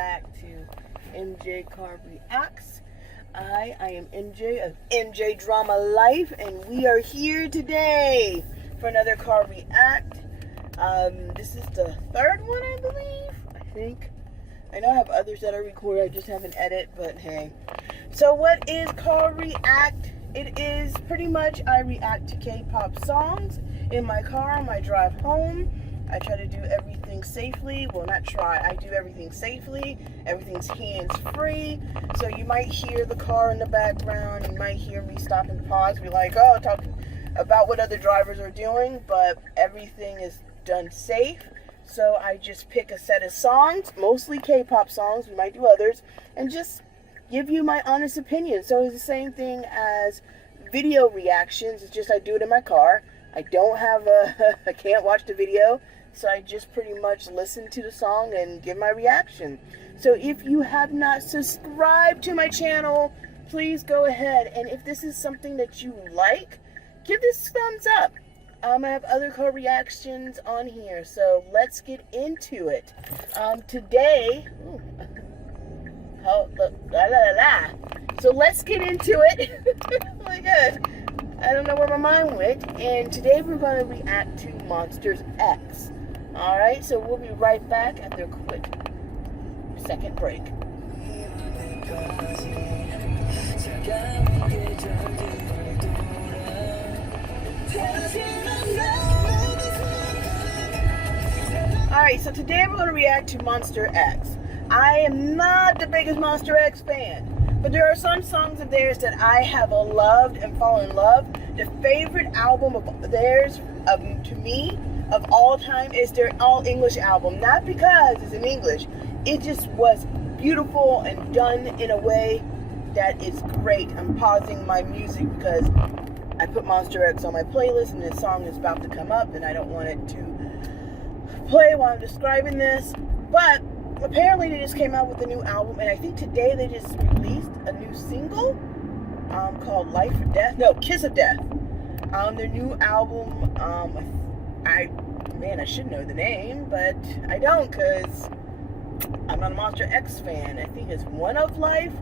back to MJ Car Reacts. I am MJ of MJ Drama Life, and we are here today for another car react. This is the third one, I believe. I think. I know I have others that I recorded. I just haven't edited, but hey. So what is car react? It is pretty much I react to K-pop songs in my car on my drive home. I try to do everything safely. Well, not try. I do everything safely. Everything's hands-free. So you might hear the car in the background. You might hear me stop and pause. Be like, oh, talk about what other drivers are doing. But everything is done safe. So I just pick a set of songs, mostly K-pop songs. We might do others. And just give you my honest opinion. So it's the same thing as video reactions. It's just I do it in my car. I don't have I can't watch the video. So I just pretty much listen to the song and give my reaction. So if you have not subscribed to my channel, please go ahead. And if this is something that you like, give this a thumbs up. I have other car reactions on here. So let's get into it. Today, so let's get into it. Oh my God. I don't know where my mind went. And today we're going to react to Monsta X. Alright, so we'll be right back after a quick second break. Alright, so today we're going to react to Monsta X. I am not the biggest Monsta X fan, but there are some songs of theirs that I have loved and fallen in love. The favorite album of theirs, to me, of all time is their all English album. Not because it's in English. It just was beautiful and done in a way that is great. I'm pausing my music because I put Monsta X on my playlist and this song is about to come up and I don't want it to play while I'm describing this. But apparently they just came out with a new album, and I think today they just released a new single called Life or Death. No, Kiss of Death. Their new album, I should know the name, but I don't because I'm not a Monsta X fan. I think it's One of Life.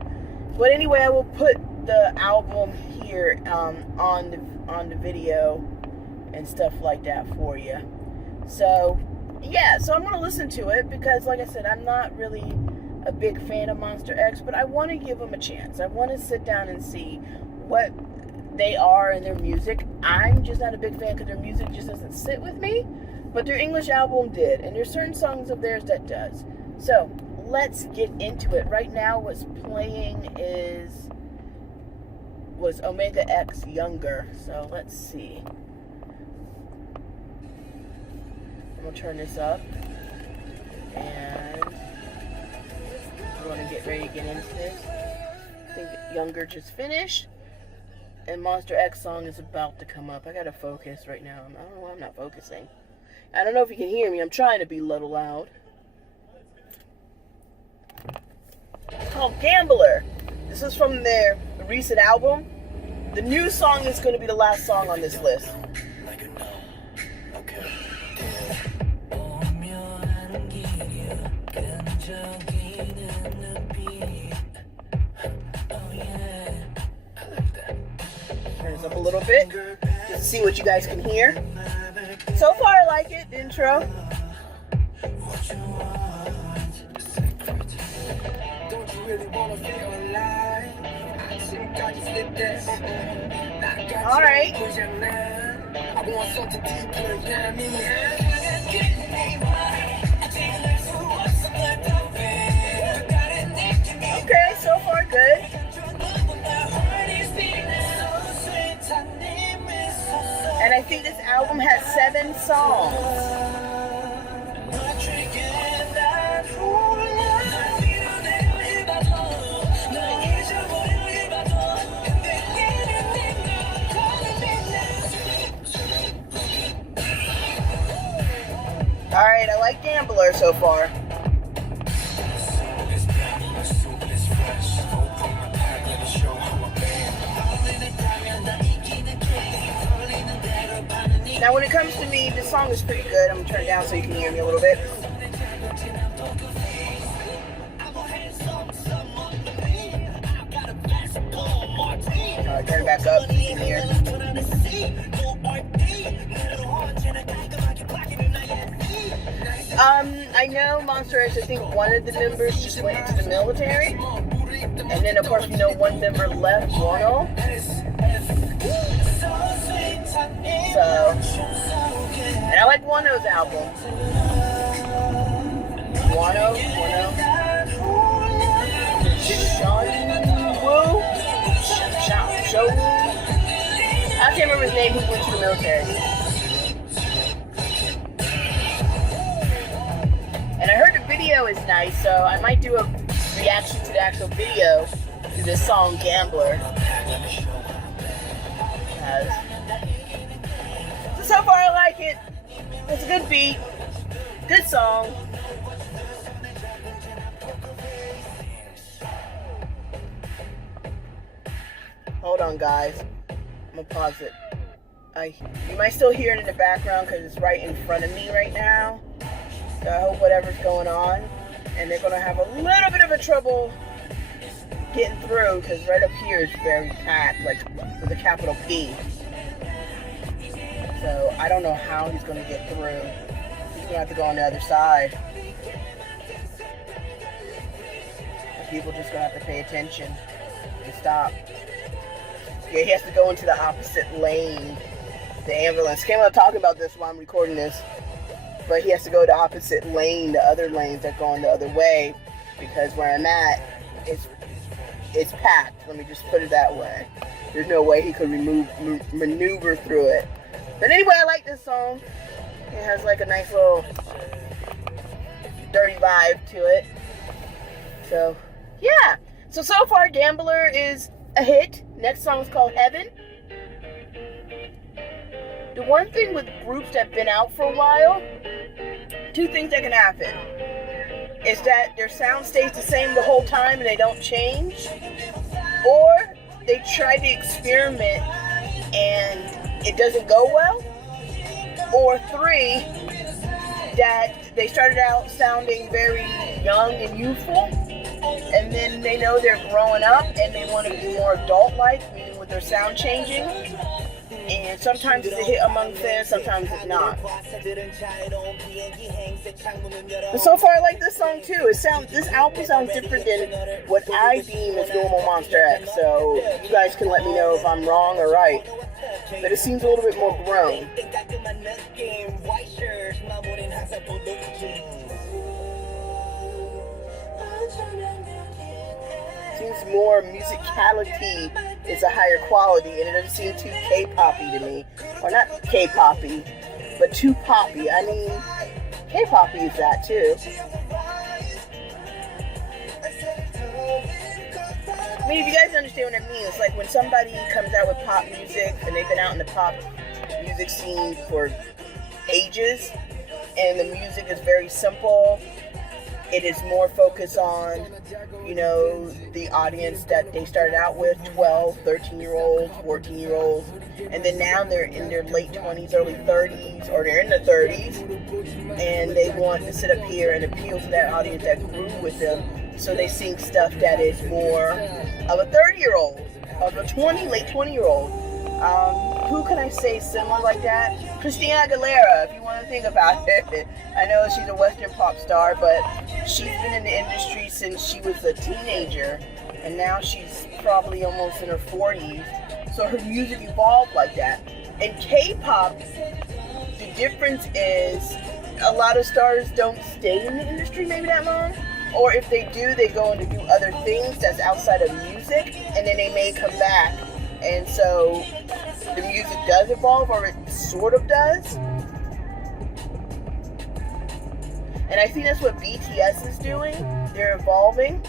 But anyway, I will put the album here on the video and stuff like that for you. So yeah, so I'm going to listen to it because, like I said, I'm not really a big fan of Monsta X, but I want to give them a chance. I want to sit down and see what they are in their music. I'm just not a big fan because their music just doesn't sit with me, but their English album did, and there's certain songs of theirs that does. So let's get into it. Right now what's playing was Omega X Younger, so let's see. I'm going to turn this up, and we're going to get ready to get into this. I think Younger just finished, and Monsta X song is about to come up. I got to focus right now. I don't know why I'm not focusing. I don't know if you can hear me. I'm trying to be a little loud. It's called Gambler. This is from their recent album. The new song is going to be the last song on this list. Turn this up a little bit just to see what you guys can hear. So far I like it, the intro. Alright. Okay, so far good. And I think this album has 7 songs. Alright, I like Gambler so far. Now when it comes to me, this song is pretty good. I'm going to turn it down so you can hear me a little bit. Turn it back up so you can hear. I know Monsta X, I think one of the members just went into the military. And then, of course, you know, one member left, Wano. So, and I like Wano's album. Wano. Show. I can't remember his name, who went to the military. And I heard the video is nice, so I might do a reaction to the actual video to this song, Gambler. So far I like it. It's a good beat. Good song. Hold on, guys. I'm gonna pause it. You might still hear it in the background because it's right in front of me right now. So I hope whatever's going on, and they're gonna have a little bit of a trouble getting through because right up here is very packed, like with a capital P. So I don't know how he's gonna get through. He's gonna have to go on the other side. People just gonna have to pay attention and stop. Yeah, he has to go into the opposite lane. The ambulance. Came out talking about this while I'm recording this. But he has to go the opposite lane, the other lanes that are going the other way. Because where I'm at, it's packed. Let me just put it that way. There's no way he could maneuver through it. But anyway, I like this song. It has like a nice little dirty vibe to it. So, yeah. So far, Gambler is a hit. Next song is called Heaven. The one thing with groups that have been out for a while, two things that can happen is that their sound stays the same the whole time and they don't change, or they try to experiment and it doesn't go well, or three, that they started out sounding very young and youthful, and then they know they're growing up and they want to be more adult-like, meaning with their sound changing. And sometimes it's a hit among fans, sometimes it's not. But so far I like this song too. This album sounds different than what I deem as normal Monsta X. So you guys can let me know if I'm wrong or right. But it seems a little bit more grown. Seems more musicality is a higher quality, and it doesn't seem too K-poppy to me. Or not K-poppy, but too poppy. I mean, K-poppy is that too. I mean, if you guys understand what I mean, it's like when somebody comes out with pop music, and they've been out in the pop music scene for ages, and the music is very simple. It is more focused on, you know, the audience that they started out with, 12, 13-year-olds, 14-year-olds, and then now they're in their late 20s, early 30s, or they're in the 30s, and they want to sit up here and appeal to that audience that grew with them, so they sing stuff that is more of a 30-year-old, of a late 20-year-old. Who can I say similar like that? Christina Aguilera, if you want to think about it. I know she's a Western pop star, but she's been in the industry since she was a teenager, and now she's probably almost in her 40s. So her music evolved like that. And K-pop, the difference is a lot of stars don't stay in the industry maybe that long. Or if they do, they go on to do other things that's outside of music, and then they may come back. And so the music does evolve, or it sort of does. And I think that's what BTS is doing. They're evolving.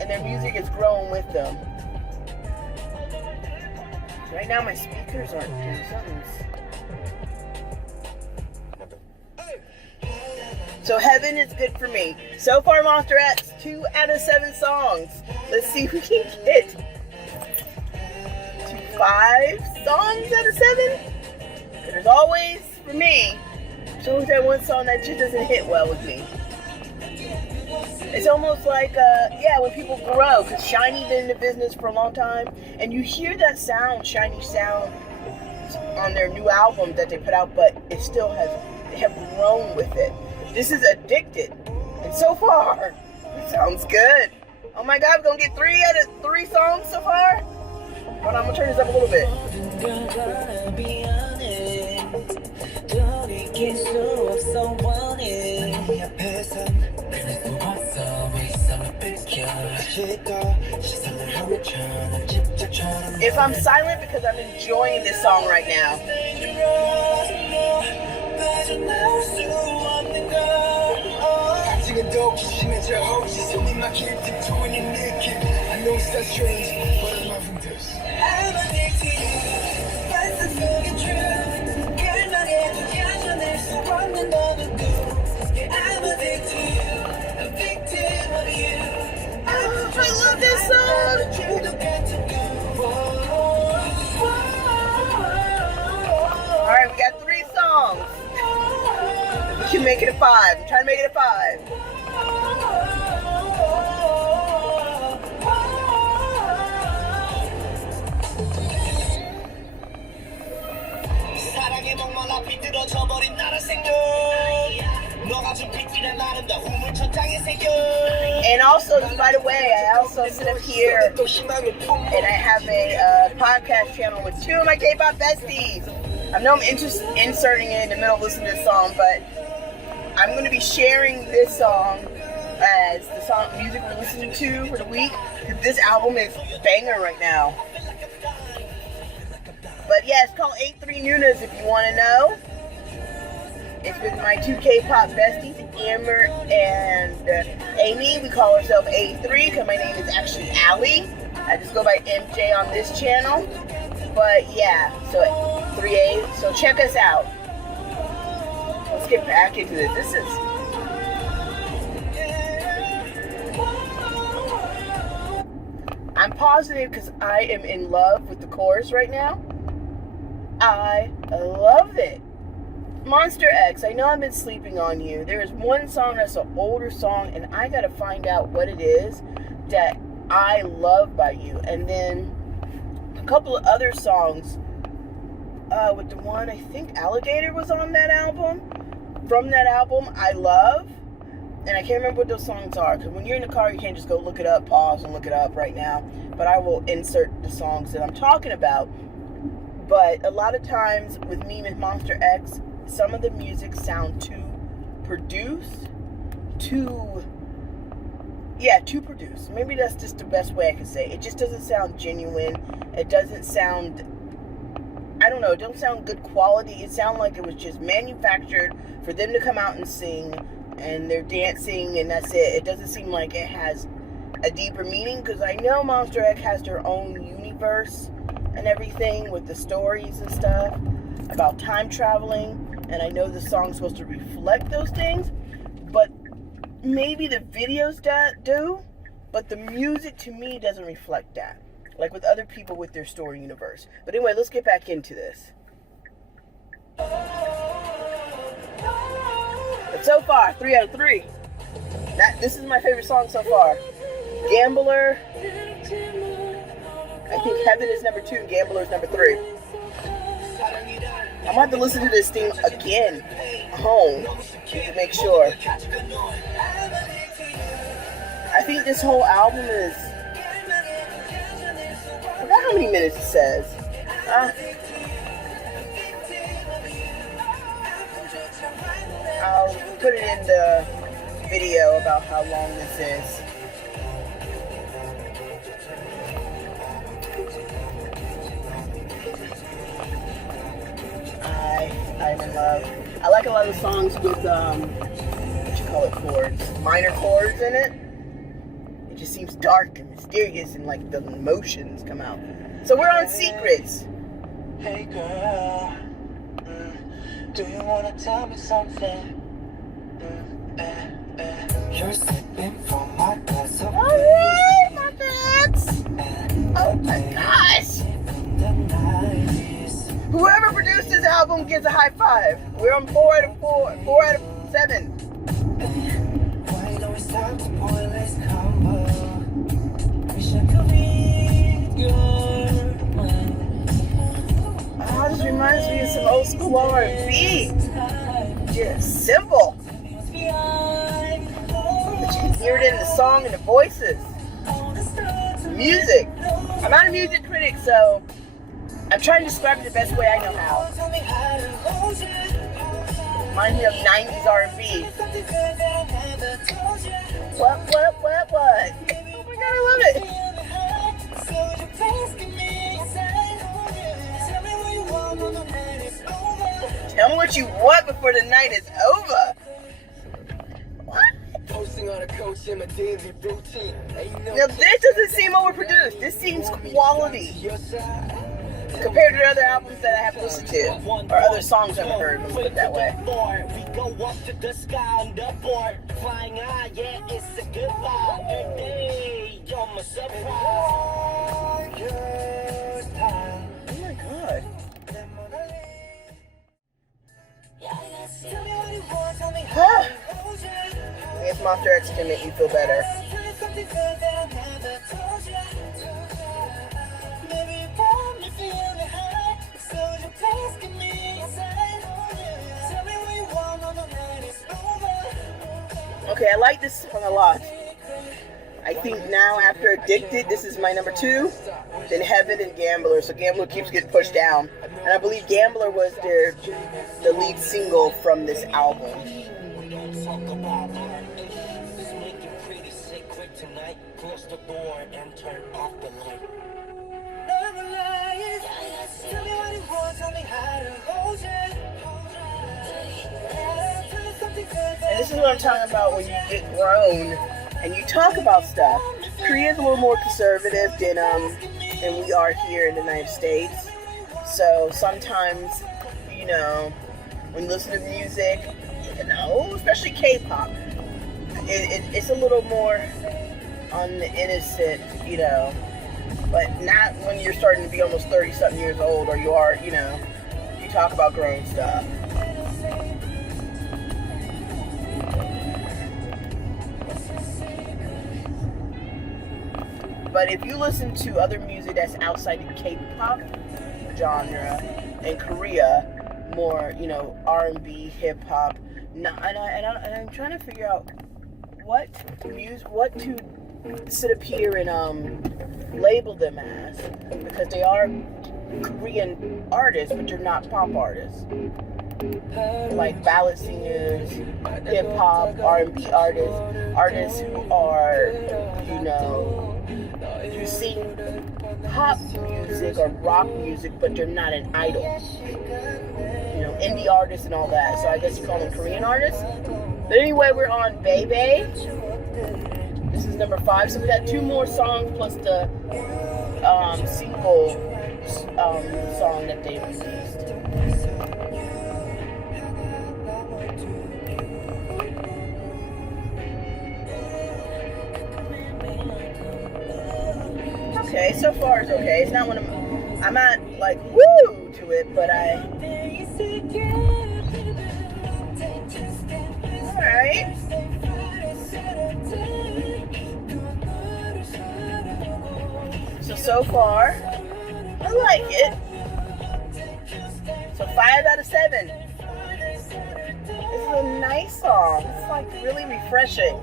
And their music is growing with them. Right now my speakers aren't doing something. So Heaven is good for me. So far, Monsta X, 2 out of 7 songs. Let's see if we can get to 5 songs out of 7. But as always, for me, there's always that one song that just doesn't hit well with me. It's almost like, yeah, when people grow, because Shiny's been in the business for a long time, and you hear that sound, Shiny sound, on their new album that they put out, but it still they have grown with it. This is Addicted, and so far, it sounds good. Oh my God, we're gonna get 3 out of 3 songs so far? Hold on, I'm gonna turn this up a little bit. If I'm silent, because I'm enjoying this song right now. I know it's that strange, but I'm loving this. I'm addicted to you. That's the truth. Girl, not every so I'm another girl. Yeah, I'm addicted to you. A victim of you. I love this song. Alright, we got 3 songs. We should make it a 5. I'm trying to make it a 5. And also, by the way, I also sit up here and I have a podcast channel with 2 of my K-pop besties. I know I'm inserting it in the middle of listening to this song, but I'm going to be sharing this song as the song music we're listening to for the week. This album is banger right now. But yeah, it's called 83 Nunas if you want to know. It's with my 2 K-pop besties, Amber and Amy. We call ourselves A3 because my name is actually Allie. I just go by MJ on this channel. But yeah, so 3A. So check us out. Let's get back into this. This is... I'm positive because I am in love with the chorus right now. I love it. Monsta X, I know I've been sleeping on you. There is one song that's an older song, and I gotta find out what it is that I love by you. And then a couple of other songs with the one, I think Alligator was on that album. From that album, I love. And I can't remember what those songs are, because when you're in the car, you can't just go look it up, pause and look it up right now. But I will insert the songs that I'm talking about. But a lot of times with me with Monsta X, some of the music sound too produced, too produced. Maybe that's just the best way I can say it. It just doesn't sound genuine. It doesn't sound, I don't know, it don't sound good quality. It sounds like it was just manufactured for them to come out and sing, and they're dancing, and that's it. It doesn't seem like it has a deeper meaning, because I know Monsta X has their own universe and everything with the stories and stuff about time traveling, and I know the song's supposed to reflect those things, but maybe the videos do, but the music to me doesn't reflect that, like with other people with their story universe. But anyway, let's get back into this. But so far, 3 out of 3. This is my favorite song so far. Gambler, I think Heaven is number 2, Gambler is number 3. I'm going to have to listen to this thing again, home, to make sure. I think this whole album is, I forgot how many minutes it says. I'll put it in the video about how long this is. I'm in love. I like a lot of songs with, chords, minor chords in it. It just seems dark and mysterious, and like the emotions come out. So we're on Secrets. Hey girl, do you wanna tell me something? You're sipping from my glass of Alright, my bats. Oh my gosh. Whoever produced this album gets a high 5. We're on 4 out of 7. old school R&B. Just simple. But you can hear it in the song and the voices. Music. I'm not a music critic, so I'm trying to describe it the best way I know how. Reminds me of 90s R&B. What? Oh my god, I love it. Tell me what you want before the night is over. Now this doesn't seem overproduced. This seems quality compared to the other albums that I have listened to, or other songs I've heard. Let's put it that way. We go up to the sky on the board, flying high, yeah, it's a good vibe. Every day, you're my surprise. Oh my god. I guess Monsta X can make you feel better. Okay, I like this song a lot. I think now after Addicted, this is my number 2. Then Heaven and Gambler. So Gambler keeps getting pushed down. And I believe Gambler was the lead single from this album. Close the door and turn off the light. Tell me what you want, tell me how to hold you. And this is what I'm talking about when you get grown and you talk about stuff. Korea's a little more conservative than we are here in the United States. So sometimes, you know, when you listen to music, you know, especially K-pop, it's a little more on the innocent, you know, but not when you're starting to be almost 30-something years old, or you are, you know, you talk about grown stuff. But if you listen to other music that's outside the K-pop genre, in Korea, more, you know, R&B, hip-hop, and I'm trying to figure out what to sit up here and label them as, because they are Korean artists, but they're not pop artists. Like ballad singers, hip hop, R&B artists who are, you know, who sing pop music or rock music, but they're not an idol. You know, indie artists and all that. So I guess you call them Korean artists. But anyway, we're on Bebe. This is number 5. So we got 2 more songs plus the single song that they released. Okay, so far it's okay. It's not one of I'm not like woo to it, but alright. So far, I like it. So 5 out of 7. This is a nice song. It's like really refreshing.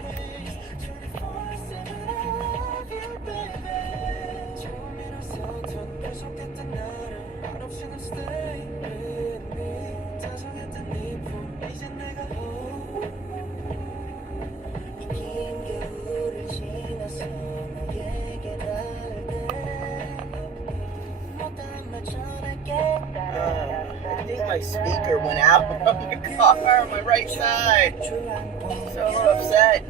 I think my speaker went out from the car on my right side. So a little upset.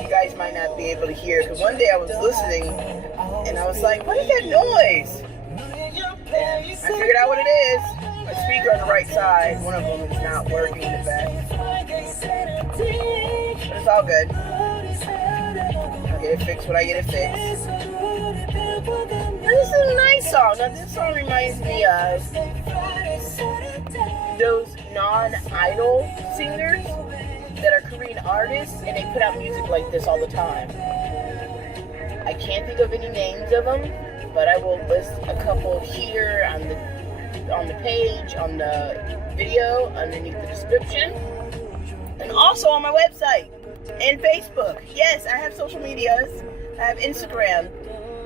You guys might not be able to hear, because one day I was listening and I was like, what is that noise? And I figured out what it is. My speaker on the right side, one of them is not working the best. But it's all good. I'll get it fixed when I get it fixed. This is a nice song. Now this song reminds me of those non-idol singers that are Korean artists, and they put out music like this all the time. I can't think of any names of them, but I will list a couple here on the page, on the video, underneath the description, and also on my website and Facebook. Yes, I have social medias. I have Instagram,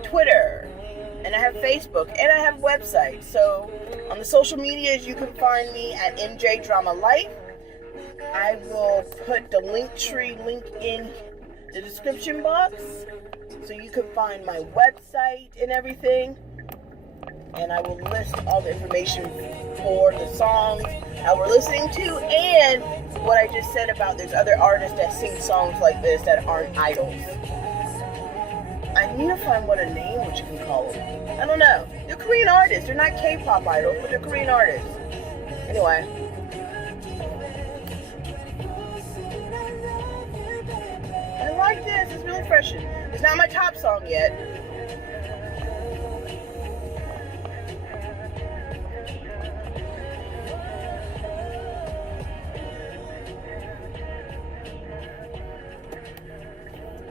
Twitter, and I have Facebook, and I have a website. So on the social medias, you can find me at mjdramalife. I will put the Linktree link in the description box, so you can find my website and everything. And I will list all the information for the songs that we're listening to, and what I just said about there's other artists that sing songs like this that aren't idols. I need to find what you can call them. I don't know. They're Korean artists. They're not K-pop idols, but they're Korean artists. Anyway. I like this. It's really fresh. It's not my top song yet.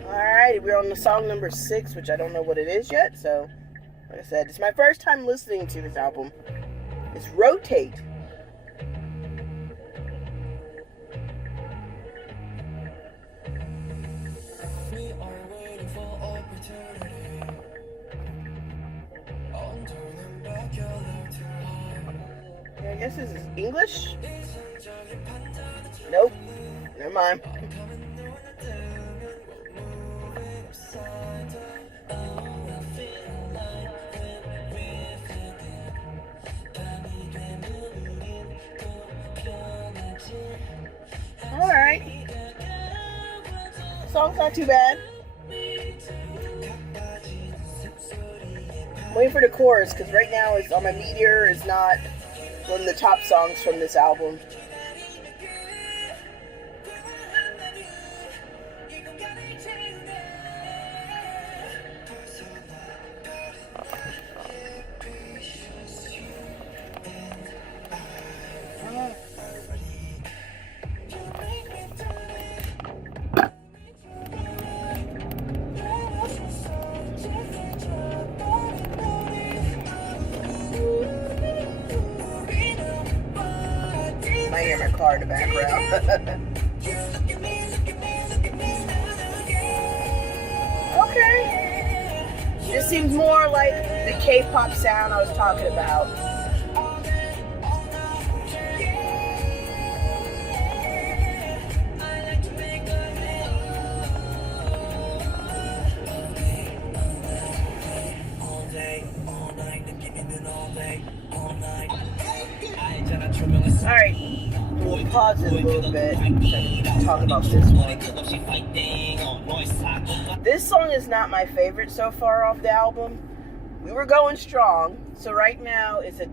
Alright, we're on the song number 6, which I don't know what it is yet. So, like I said, it's my first time listening to this album. It's Rotate. I guess this is English? Nope. Never mind. Alright. Song's not too bad. I'm waiting for the chorus, because right now it's on my meteor. It's not one of the top songs from this album. I hear my car in the background. Okay. This seems more like the K-pop sound I was talking about. Alright, we'll pause it a little bit and talk about this one. This song is not my favorite so far off the album. We were going strong, so right now it's a...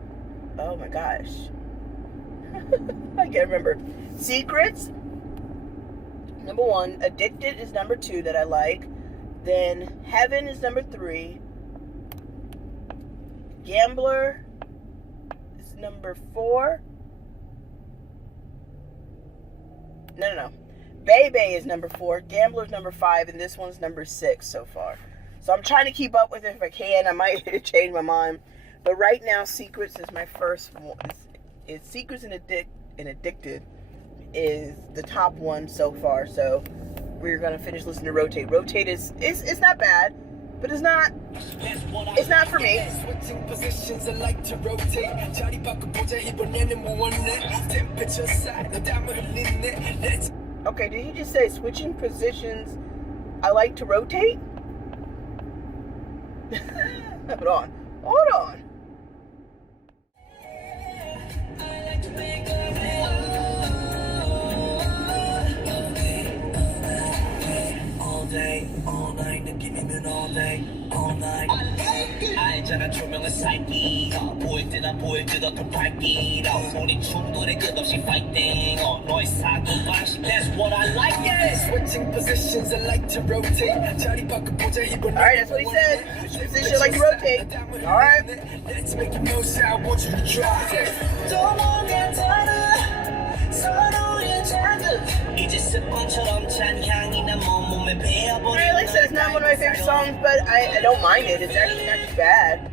Oh my gosh. I can't remember. Secrets, number 1. Addicted is number 2 that I like. Then Heaven is number 3. Gambler is number 4. No. Bebe is number 4. Gambler's number 5. And this one's number 6 so far. So I'm trying to keep up with it if I can. I might change my mind. But right now, Secrets is my first one. It's Secrets and Addicted is the top one so far. So we're going to finish listening to Rotate. Rotate is it's not bad. But it's not for me. Okay, did he just say switching positions I like to rotate? Hold on. All day, all night, 느끼는 all day, all night. 알잖아 조명은 살기. 보일 때나 보일 듯 어떤 밝기. 우리 충돌에 끝없이 fighting. 너의 사고 방식, that's what I like it. Switching positions, I like to rotate. 자리 바꿔보자 이번. Alright, that's what he said. Position like to rotate. Alright. Let's make the most out. I want you to try. 도망갔다가 서로의 작은 Alright, like I said, it's not one of my favorite songs, but I don't mind it. It's actually not too bad.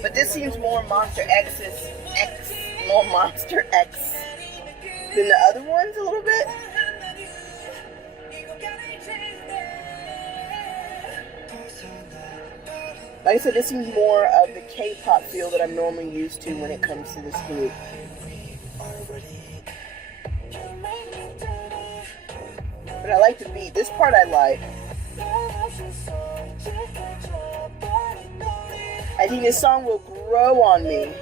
But this seems more Monsta X, more Monsta X than the other ones a little bit. Like I said, this seems more of the K-pop feel that I'm normally used to when it comes to this group. But I like the beat. This part I like. I think this song will grow on me.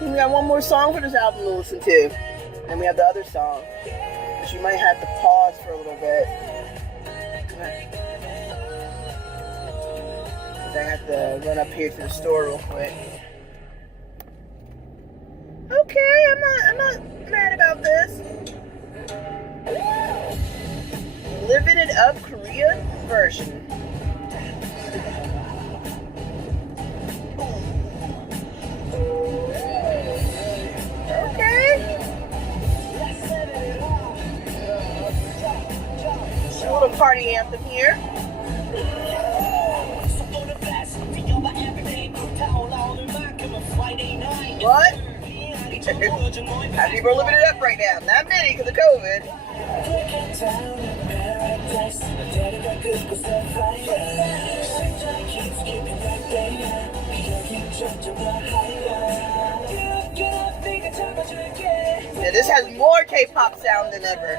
We got one more song for this album to listen to. And we have the other song. But you might have to pause for a little bit. I have to run up here to the store real quick. Okay, I'm not mad about this. Livin It Up Korea version. Okay. A little party anthem here. What? How many people are living it up right now? Not many because of COVID. Yeah, this has more K-pop sound than ever.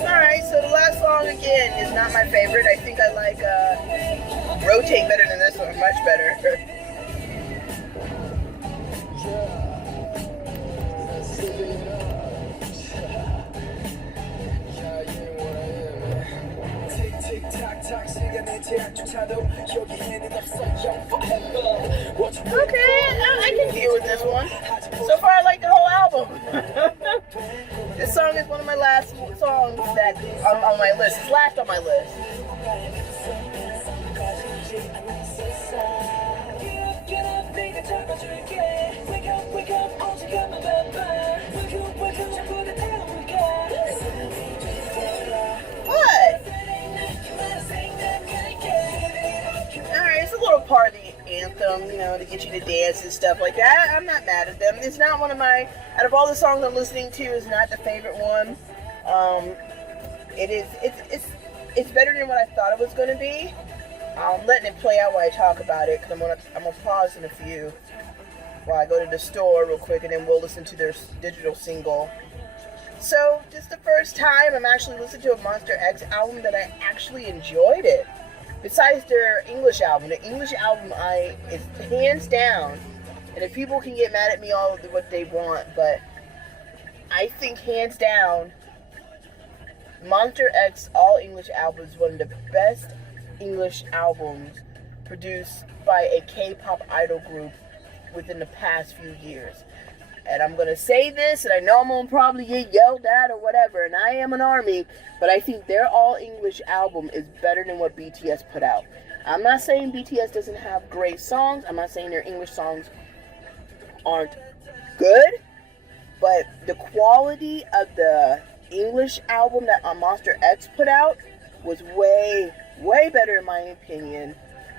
Alright, so the last song again is not my favorite. I think I like Rotate better than this one, much better. Okay, I can deal with this one. So far I like the whole album. This song is one of my last songs that on my list. It's last on my list. What? Alright, it's a little party anthem, you know, to get you to dance and stuff like that. I'm not mad at them. It's not one of my, out of all the songs I'm listening to, it's not the favorite one. It's better than what I thought it was going to be. I'm letting it play out while I talk about it, because I'm gonna pause in a few while I go to the store real quick, and then we'll listen to their digital single. So, just the first time I'm actually listening to a Monsta X album that I actually enjoyed it. Besides their English album. The English album is hands down, and if people can get mad at me all of what they want, but I think hands down, Monsta X all English album is one of the best English albums produced by a K-pop idol group within the past few years. And I'm going to say this, and I know I'm going to probably get yelled at or whatever, and I am an army, but I think their all-English album is better than what BTS put out. I'm not saying BTS doesn't have great songs. I'm not saying their English songs aren't good, but the quality of the English album that Monsta X put out was way, way better, in my opinion,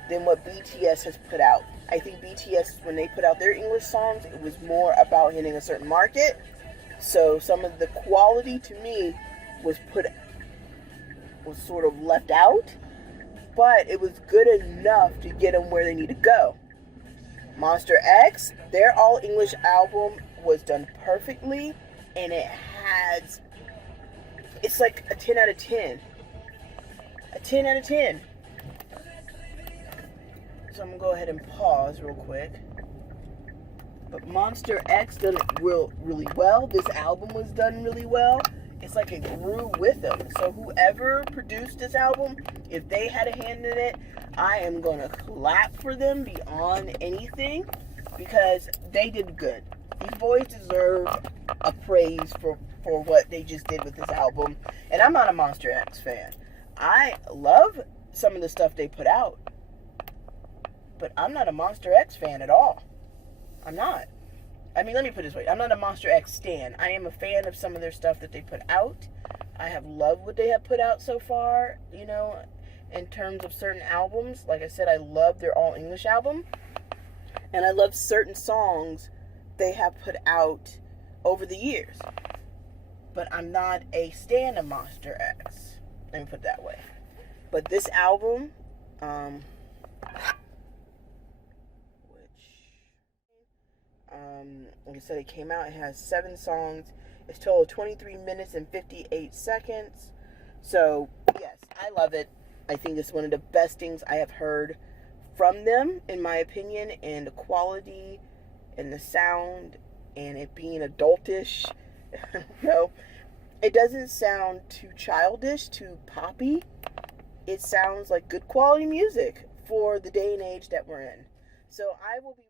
than what BTS has put out. I think BTS, when they put out their English songs, it was more about hitting a certain market. So some of the quality to me was sort of left out, but it was good enough to get them where they need to go. Monsta X, their all English album was done perfectly, and it's like a 10 out of 10. A 10 out of 10. So I'm going to go ahead and pause real quick. But Monsta X done it really well. This album was done really well. It's like it grew with them. So whoever produced this album, if they had a hand in it, I am going to clap for them beyond anything because they did good. These boys deserve a praise for what they just did with this album. And I'm not a Monsta X fan. I love some of the stuff they put out. But I'm not a Monsta X fan at all. I'm not. I mean, let me put it this way. I'm not a Monsta X stan. I am a fan of some of their stuff that they put out. I have loved what they have put out so far, you know, in terms of certain albums. Like I said, I love their all-English album. And I love certain songs they have put out over the years. But I'm not a stan of Monsta X. Let me put it that way. But this album, like I said, it came out. It has 7 songs. It's total 23 minutes and 58 seconds. So, yes, I love it. I think it's one of the best things I have heard from them, in my opinion. And the quality and the sound and it being adultish. You know, it doesn't sound too childish, too poppy. It sounds like good quality music for the day and age that we're in. So I will be